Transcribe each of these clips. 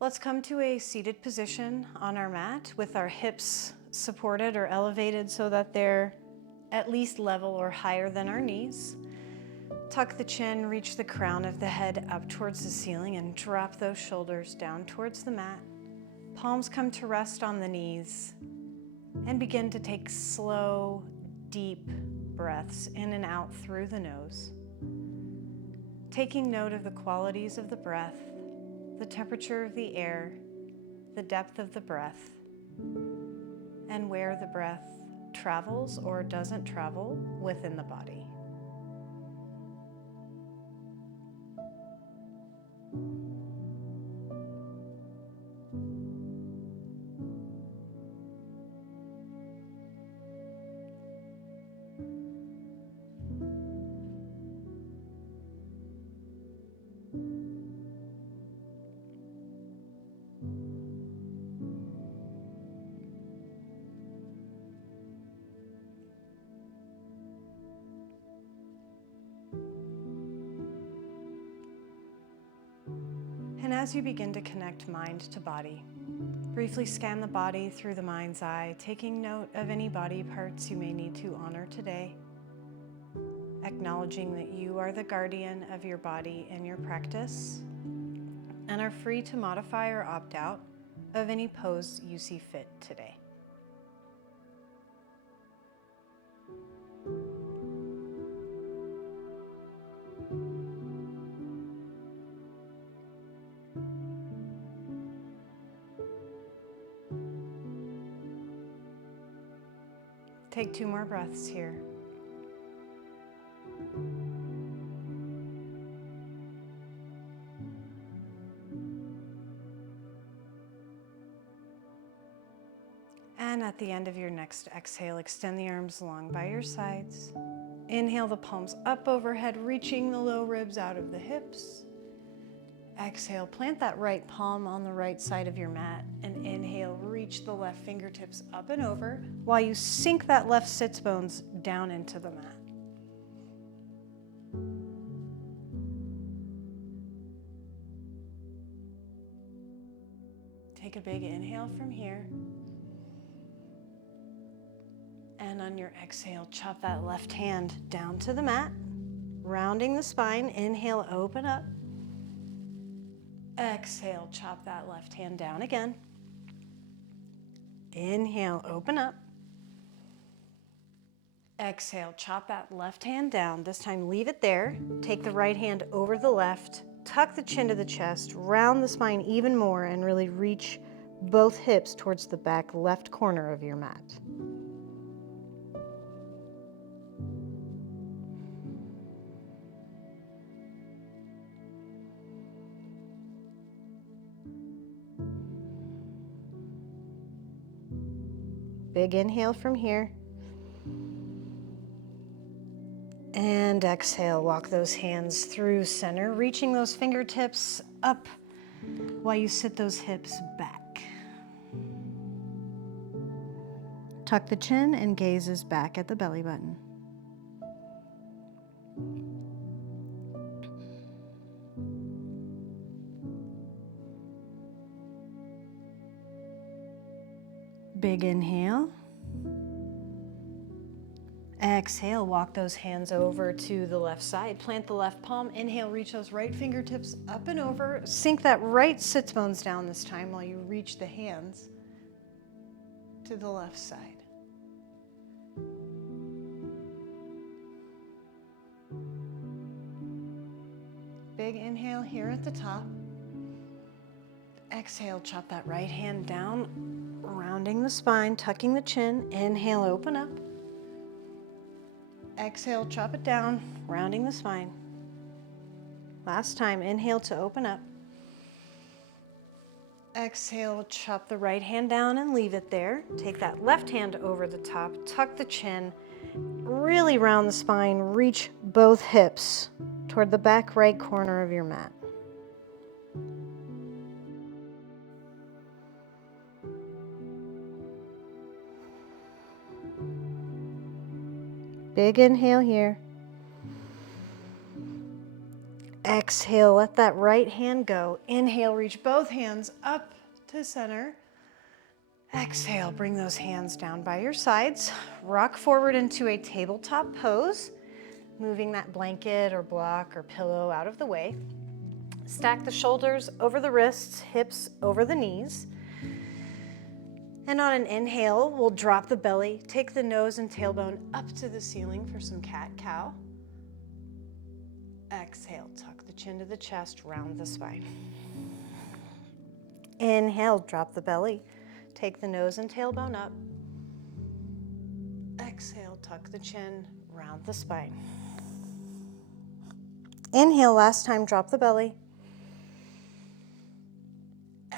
Let's come to a seated position on our mat with our hips supported or elevated so that they're at least level or higher than our knees. Tuck the chin, reach the crown of the head up towards the ceiling and drop those shoulders down towards the mat. Palms come to rest on the knees and begin to take slow, deep breaths in and out through the nose. Taking note of the qualities of the breath, the temperature of the air, the depth of the breath, and where the breath travels or doesn't travel within the body. And as you begin to connect mind to body, briefly scan the body through the mind's eye, taking note of any body parts you may need to honor today, acknowledging that you are the guardian of your body in your practice and are free to modify or opt out of any pose you see fit today. Take 2 more breaths here. And at the end of your next exhale, extend the arms long by your sides. Inhale the palms up overhead, reaching the low ribs out of the hips. Exhale, plant that right palm on the right side of your mat, and inhale, reach the left fingertips up and over while you sink that left sits bones down into the mat. Take a big inhale from here. And on your exhale, chop that left hand down to the mat, rounding the spine. Inhale, open up. Exhale, chop that left hand down again. Inhale, open up. Exhale, chop that left hand down. This time, leave it there. Take the right hand over the left. Tuck the chin to the chest. Round the spine even more and really reach both hips towards the back left corner of your mat. Big inhale from here. And exhale, walk those hands through center, reaching those fingertips up while you sit those hips back. Tuck the chin and gazes back at the belly button. Big inhale. Exhale, walk those hands over to the left side. Plant the left palm. Inhale, reach those right fingertips up and over. Sink that right sits bones down this time while you reach the hands to the left side. Big inhale here at the top. Exhale, chop that right hand down, rounding the spine, tucking the chin. Inhale, open up. Exhale, chop it down, rounding the spine. Last time, inhale to open up. Exhale, chop the right hand down and leave it there. Take that left hand over the top, tuck the chin, really round the spine, reach both hips toward the back right corner of your mat. Big inhale here. Exhale, let that right hand go. Inhale, reach both hands up to center. Exhale, bring those hands down by your sides. Rock forward into a tabletop pose, moving that blanket or block or pillow out of the way. Stack the shoulders over the wrists, hips over the knees. And on an inhale, we'll drop the belly, take the nose and tailbone up to the ceiling for some cat-cow. Exhale, tuck the chin to the chest, round the spine. Inhale, drop the belly, take the nose and tailbone up. Exhale, tuck the chin, round the spine. Inhale, last time, drop the belly.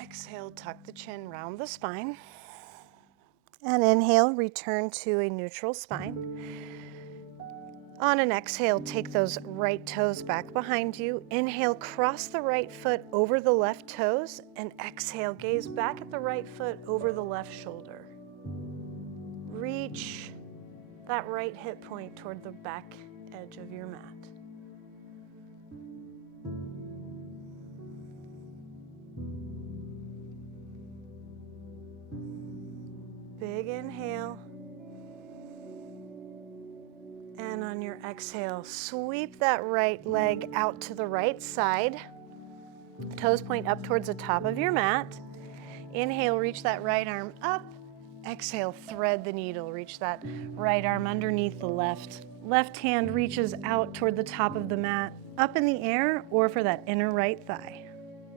Exhale, tuck the chin, round the spine. And inhale, return to a neutral spine. On an exhale, take those right toes back behind you. Inhale, cross the right foot over the left toes, and exhale, gaze back at the right foot over the left shoulder. Reach that right hip point toward the back edge of your mat. Big inhale. And on your exhale, sweep that right leg out to the right side. Toes point up towards the top of your mat. Inhale, reach that right arm up. Exhale, thread the needle. Reach that right arm underneath the left. Left hand reaches out toward the top of the mat, up in the air, or for that inner right thigh.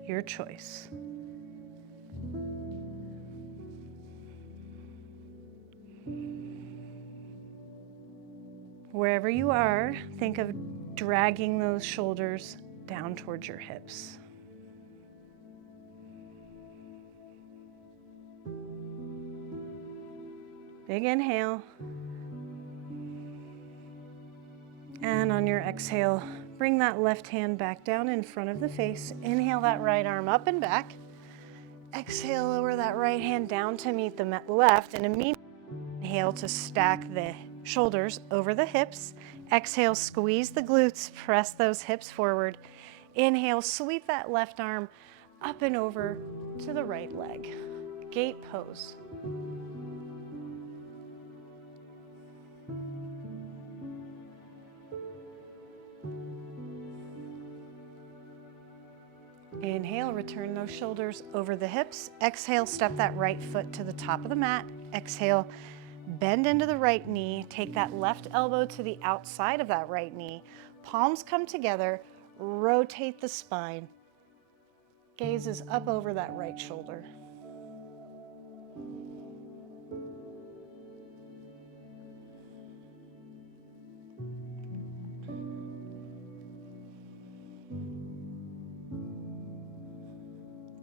Your choice. Wherever you are, think of dragging those shoulders down towards your hips. Big inhale. And on your exhale, bring that left hand back down in front of the face. Inhale that right arm up and back. Exhale, lower that right hand down to meet the left, and immediately inhale to stack the shoulders over the hips. Exhale, squeeze the glutes, press those hips forward. Inhale, sweep that left arm up and over to the right leg. Gate pose. Inhale, return those shoulders over the hips. Exhale, step that right foot to the top of the mat. Exhale, bend into the right knee. Take that left elbow to the outside of that right knee. Palms come together. Rotate the spine. Gaze is up over that right shoulder.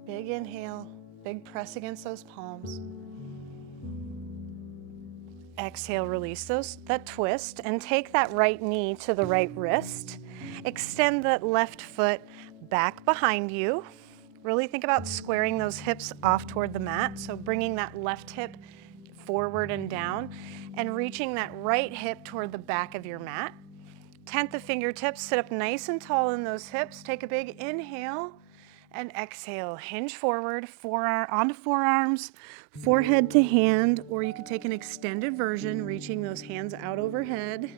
Big inhale, big press against those palms. Exhale, release that twist, and take that right knee to the right wrist. Extend that left foot back behind you. Really think about squaring those hips off toward the mat. So bringing that left hip forward and down, and reaching that right hip toward the back of your mat. Tent the fingertips, sit up nice and tall in those hips. Take a big inhale. And exhale, hinge forward, onto forearms, forehead to hand, or you could take an extended version, reaching those hands out overhead.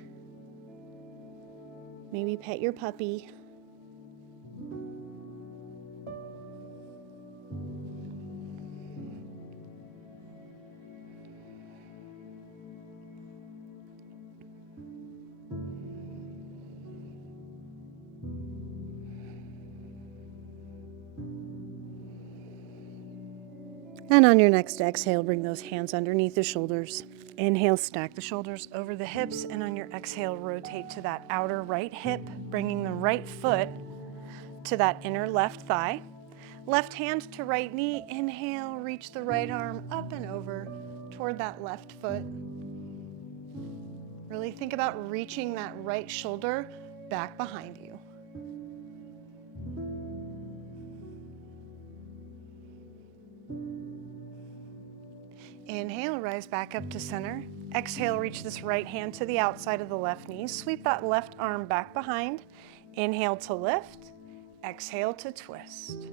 Maybe pet your puppy. And on your next exhale, bring those hands underneath the shoulders. Inhale, stack the shoulders over the hips, and on your exhale, rotate to that outer right hip, bringing the right foot to that inner left thigh. Left hand to right knee. Inhale, reach the right arm up and over toward that left foot. Really think about reaching that right shoulder back behind you. Inhale, rise back up to center. Exhale, reach this right hand to the outside of the left knee. Sweep that left arm back behind. Inhale to lift. Exhale to twist.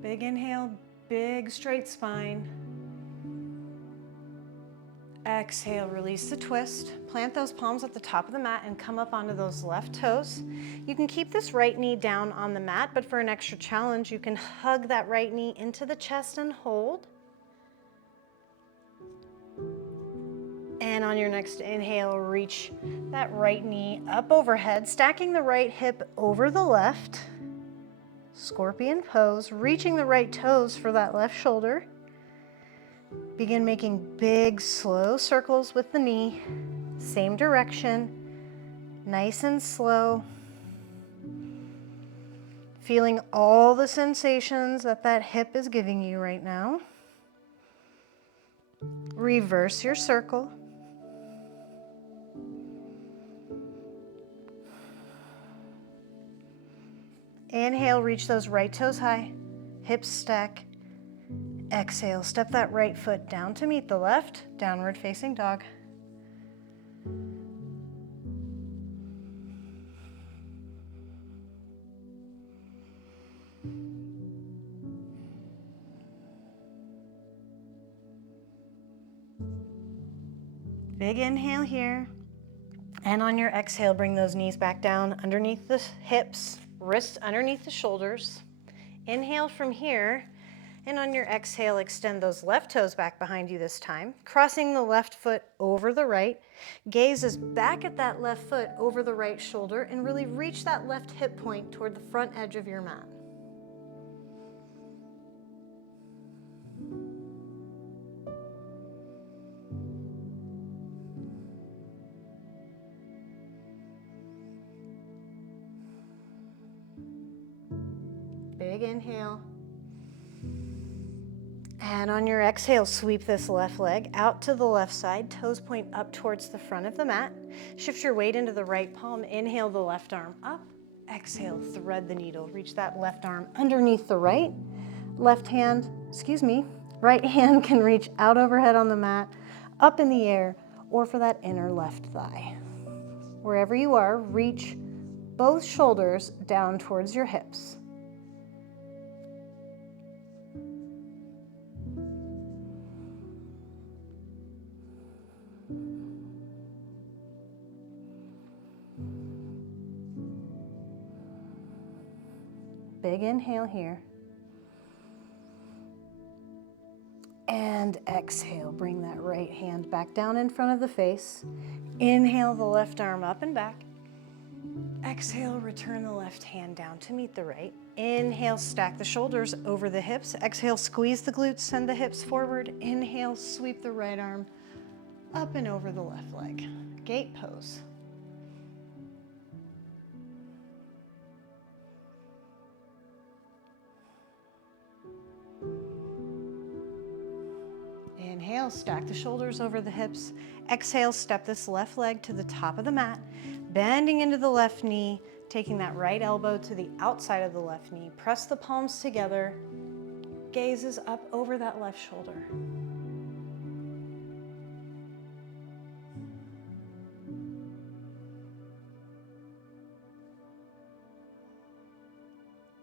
Big inhale, big straight spine. Exhale, release the twist. Plant those palms at the top of the mat and come up onto those left toes. You can keep this right knee down on the mat, but for an extra challenge, you can hug that right knee into the chest and hold. And on your next inhale, reach that right knee up overhead, stacking the right hip over the left. Scorpion pose, reaching the right toes for that left shoulder. Begin making big, slow circles with the knee. Same direction, nice and slow. Feeling all the sensations that that hip is giving you right now. Reverse your circle. Inhale, reach those right toes high, hips stack. Exhale, step that right foot down to meet the left, downward facing dog. Big inhale here. And on your exhale, bring those knees back down underneath the hips, wrists underneath the shoulders. Inhale from here. And on your exhale, extend those left toes back behind you this time, crossing the left foot over the right. Gaze is back at that left foot over the right shoulder and really reach that left hip point toward the front edge of your mat. Big inhale. And on your exhale, sweep this left leg out to the left side, toes point up towards the front of the mat. Shift your weight into the right palm, inhale the left arm up. Exhale, thread the needle, reach that left arm underneath the right. Right hand can reach out overhead on the mat, up in the air, or for that inner left thigh. Wherever you are, reach both shoulders down towards your hips. Big inhale here. And exhale, bring that right hand back down in front of the face. Inhale the left arm up and back. Exhale, return the left hand down to meet the right. Inhale, stack the shoulders over the hips. Exhale, squeeze the glutes, send the hips forward. Inhale, sweep the right arm up and over the left leg. Gate pose. Inhale, stack the shoulders over the hips. Exhale, step this left leg to the top of the mat, bending into the left knee, taking that right elbow to the outside of the left knee. Press the palms together, gaze is up over that left shoulder.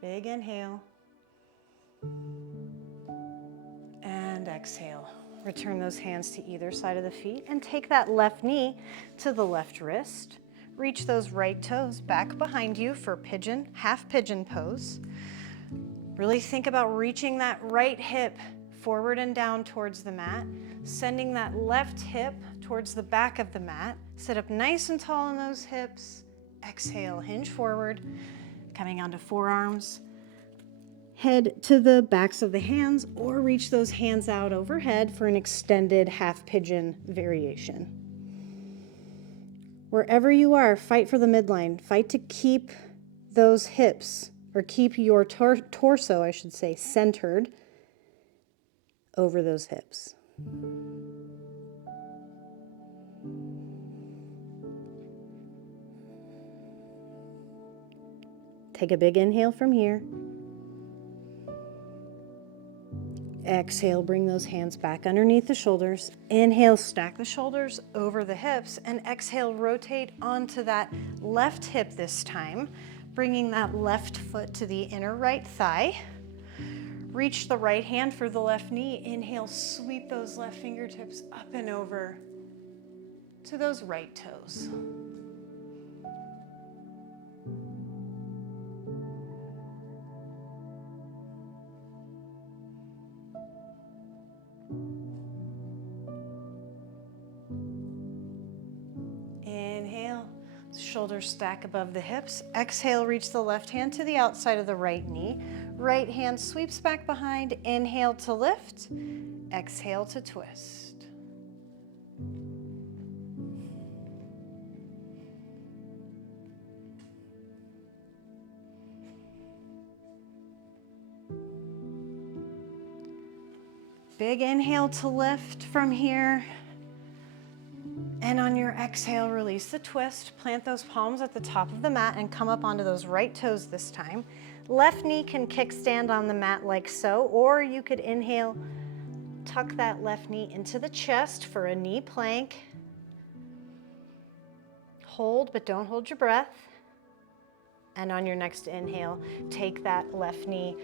Big inhale. And exhale. Return those hands to either side of the feet and take that left knee to the left wrist. Reach those right toes back behind you for pigeon, half pigeon pose. Really think about reaching that right hip forward and down towards the mat, sending that left hip towards the back of the mat. Sit up nice and tall in those hips. Exhale, hinge forward, coming onto forearms. Head to the backs of the hands or reach those hands out overhead for an extended half pigeon variation. Wherever you are, fight for the midline. Fight to keep those hips, or keep your torso, I should say, centered over those hips. Take a big inhale from here. Exhale, bring those hands back underneath the shoulders. Inhale, stack the shoulders over the hips, and exhale, rotate onto that left hip this time, bringing that left foot to the inner right thigh. Reach the right hand for the left knee. Inhale, sweep those left fingertips up and over to those right toes. Inhale, shoulders stack above the hips. Exhale, reach the left hand to the outside of the right knee. Right hand sweeps back behind. Inhale to lift. Exhale to twist. Big inhale to lift from here. And on your exhale, release the twist. Plant those palms at the top of the mat and come up onto those right toes this time. Left knee can kickstand on the mat like so, or you could inhale, tuck that left knee into the chest for a knee plank. Hold, but don't hold your breath. And on your next inhale, take that left knee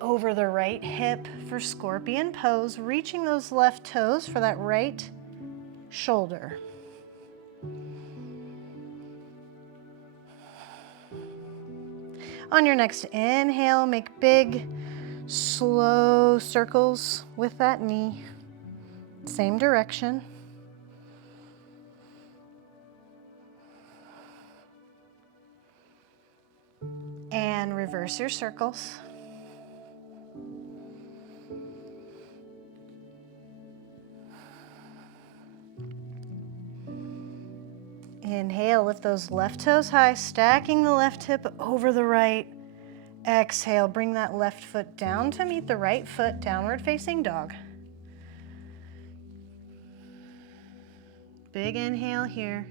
over the right hip for scorpion pose, reaching those left toes for that right shoulder. On your next inhale, make big, slow circles with that knee. Same direction. And reverse your circles. Inhale, lift those left toes high, stacking the left hip over the right. Exhale, bring that left foot down to meet the right foot, downward facing dog. Big inhale here.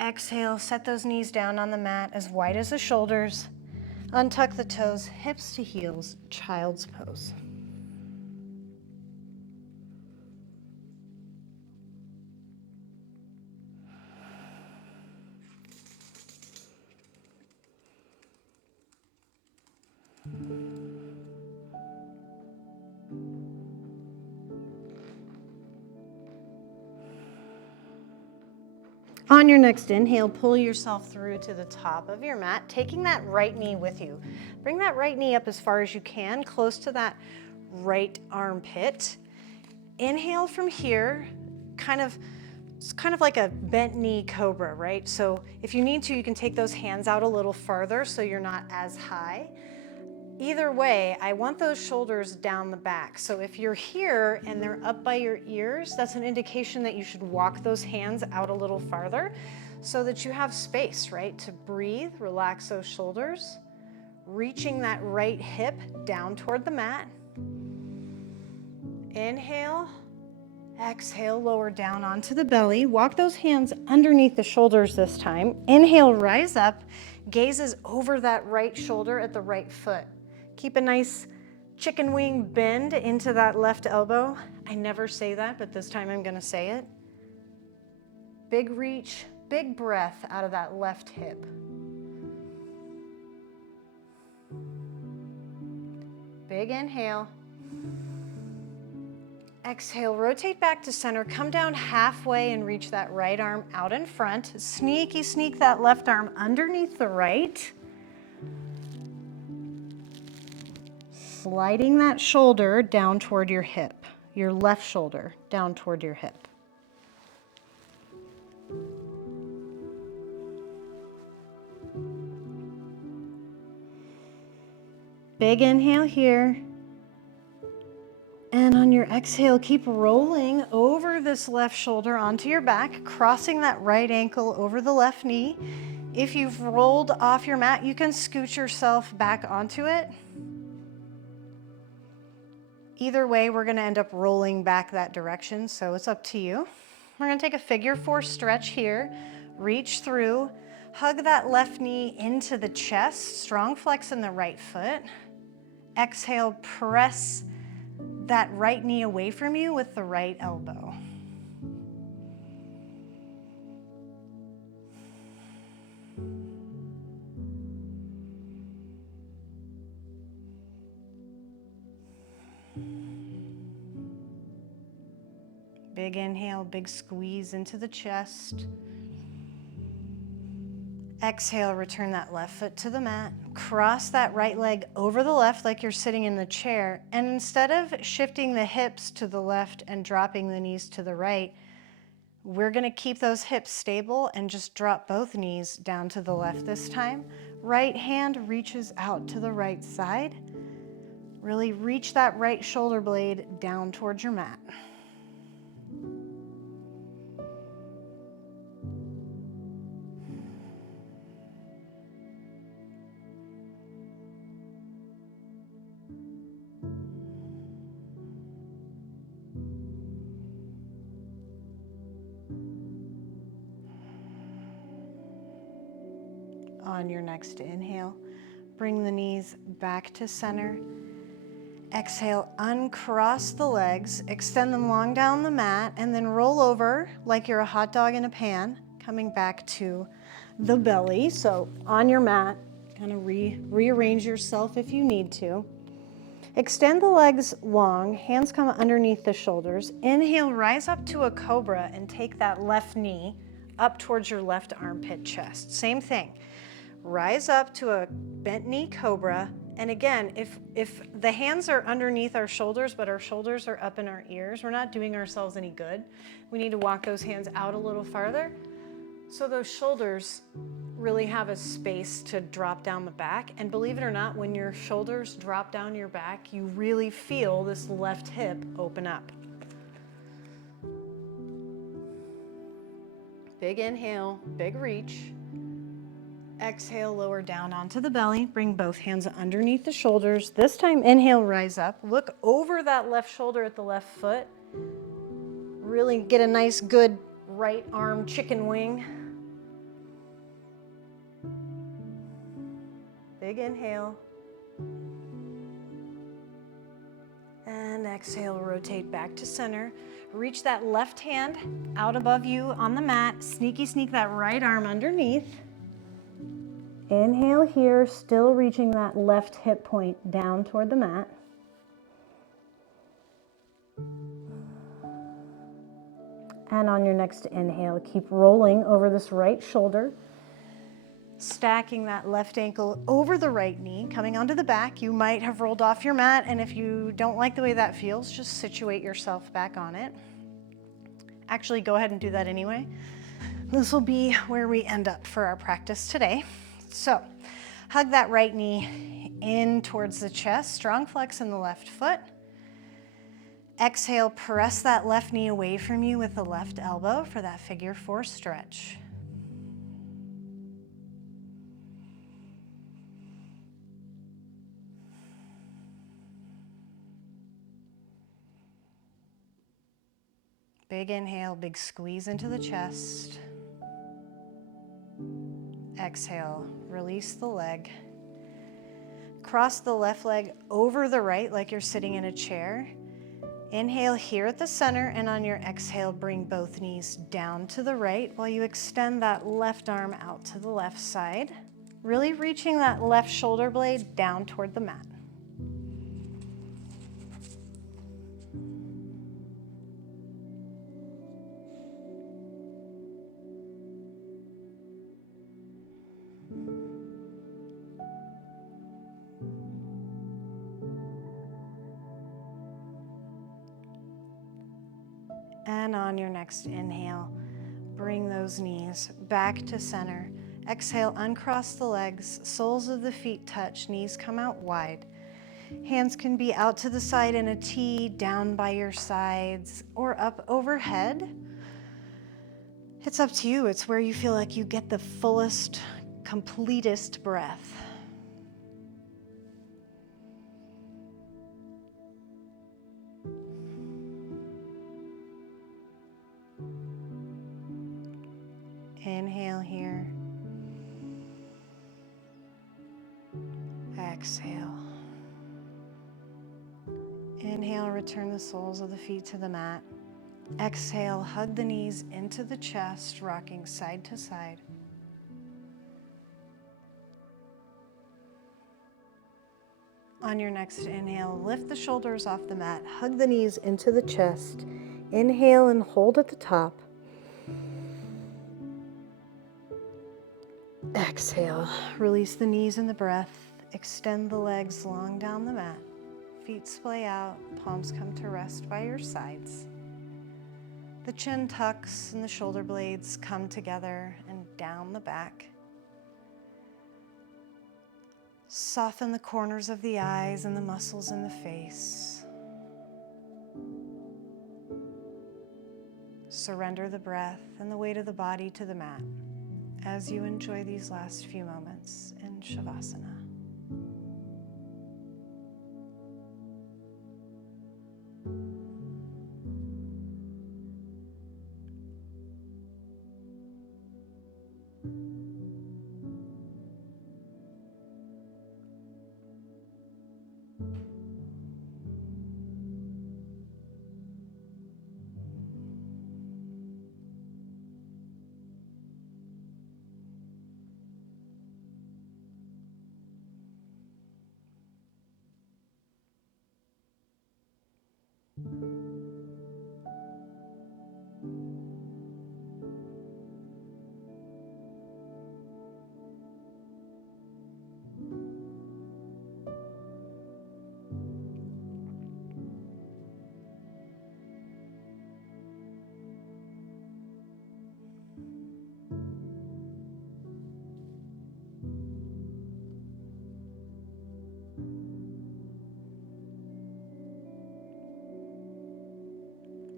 Exhale, set those knees down on the mat as wide as the shoulders. Untuck the toes, hips to heels, child's pose. On your next inhale, pull yourself through to the top of your mat, taking that right knee with you. Bring that right knee up as far as you can, close to that right armpit. Inhale from here, it's kind of like a bent knee cobra, right? So if you need to, you can take those hands out a little farther so you're not as high. Either way, I want those shoulders down the back. So if you're here and they're up by your ears, that's an indication that you should walk those hands out a little farther so that you have space, right? To breathe, relax those shoulders, reaching that right hip down toward the mat. Inhale, exhale, lower down onto the belly. Walk those hands underneath the shoulders this time. Inhale, rise up, gazes over that right shoulder at the right foot. Keep a nice chicken wing bend into that left elbow. I never say that, but this time I'm gonna say it. Big reach, big breath out of that left hip. Big inhale. Exhale, rotate back to center, come down halfway and reach that right arm out in front. Sneaky sneak that left arm underneath the right. Sliding that shoulder down toward your hip, your left shoulder down toward your hip. Big inhale here. And on your exhale, keep rolling over this left shoulder onto your back, crossing that right ankle over the left knee. If you've rolled off your mat, you can scoot yourself back onto it. Either way, we're gonna end up rolling back that direction, so it's up to you. We're gonna take a figure 4 stretch here. Reach through, hug that left knee into the chest, strong flex in the right foot. Exhale, press that right knee away from you with the right elbow. Big inhale, big squeeze into the chest. Exhale, return that left foot to the mat. Cross that right leg over the left like you're sitting in the chair. And instead of shifting the hips to the left and dropping the knees to the right, we're gonna keep those hips stable and just drop both knees down to the left this time. Right hand reaches out to the right side. Really reach that right shoulder blade down towards your mat. On your next inhale, bring the knees back to center. Exhale, uncross the legs, extend them long down the mat, and then roll over like you're a hot dog in a pan, coming back to the belly. So on your mat, kind of rearrange yourself if you need to. Extend the legs long, hands come underneath the shoulders. Inhale, rise up to a cobra and take that left knee up towards your left armpit chest. Same thing. Rise up to a bent knee cobra. And again, if the hands are underneath our shoulders, but our shoulders are up in our ears, we're not doing ourselves any good. We need to walk those hands out a little farther so those shoulders really have a space to drop down the back. And believe it or not, when your shoulders drop down your back, you really feel this left hip open up. Big inhale, big reach. Exhale, lower down onto the belly. Bring both hands underneath the shoulders. This time, inhale, rise up. Look over that left shoulder at the left foot. Really get a nice, good right arm chicken wing. Big inhale. And exhale, rotate back to center. Reach that left hand out above you on the mat. Sneaky sneak that right arm underneath. Inhale here, still reaching that left hip point down toward the mat. And on your next inhale, keep rolling over this right shoulder, stacking that left ankle over the right knee, coming onto the back. You might have rolled off your mat, and if you don't like the way that feels, just situate yourself back on it. Actually, go ahead and do that anyway. This will be where we end up for our practice today. So, hug that right knee in towards the chest, strong flex in the left foot. Exhale, press that left knee away from you with the left elbow for that figure four stretch. Big inhale, big squeeze into the chest. Exhale, release the leg. Cross the left leg over the right like you're sitting in a chair. Inhale here at the center, and on your exhale, bring both knees down to the right while you extend that left arm out to the left side, really reaching that left shoulder blade down toward the mat. And on your next inhale, bring those knees back to center. Exhale, uncross the legs, soles of the feet touch, knees come out wide. Hands can be out to the side in a T, down by your sides, or up overhead. It's up to you. It's where you feel like you get the fullest, completest breath. Inhale here. Exhale. Inhale, return the soles of the feet to the mat. Exhale, hug the knees into the chest, rocking side to side. On your next inhale, lift the shoulders off the mat, hug the knees into the chest. Inhale and hold at the top. Exhale, release the knees and the breath. Extend the legs long down the mat. Feet splay out, palms come to rest by your sides. The chin tucks and the shoulder blades come together and down the back. Soften the corners of the eyes and the muscles in the face. Surrender the breath and the weight of the body to the mat as you enjoy these last few moments in Shavasana.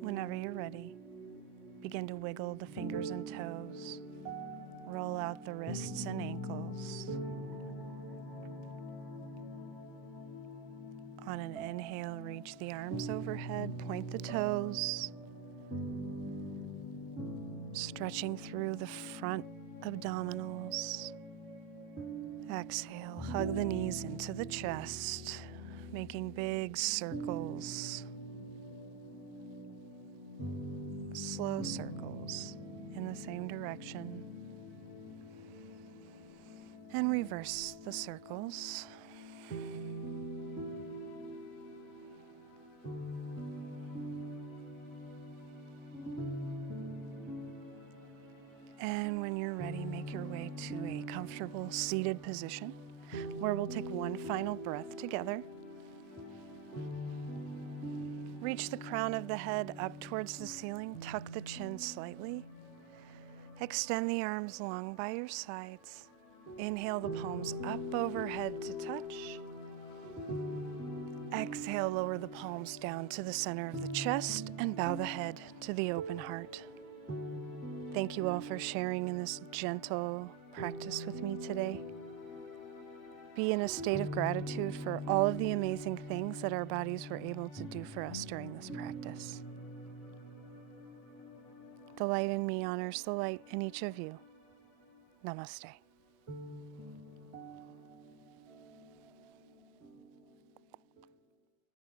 Whenever you're ready, begin to wiggle the fingers and toes. Roll out the wrists and ankles. On an inhale, reach the arms overhead, point the toes, stretching through the front abdominals. Exhale, hug the knees into the chest, making big circles. Slow circles in the same direction. And reverse the circles. And when you're ready, make your way to a comfortable seated position where we'll take one final breath together. Reach the crown of the head up towards the ceiling. Tuck the chin slightly. Extend the arms long by your sides. Inhale the palms up overhead to touch. Exhale, lower the palms down to the center of the chest and bow the head to the open heart. Thank you all for sharing in this gentle practice with me today. Be in a state of gratitude for all of the amazing things that our bodies were able to do for us during this practice. The light in me honors the light in each of you. Namaste.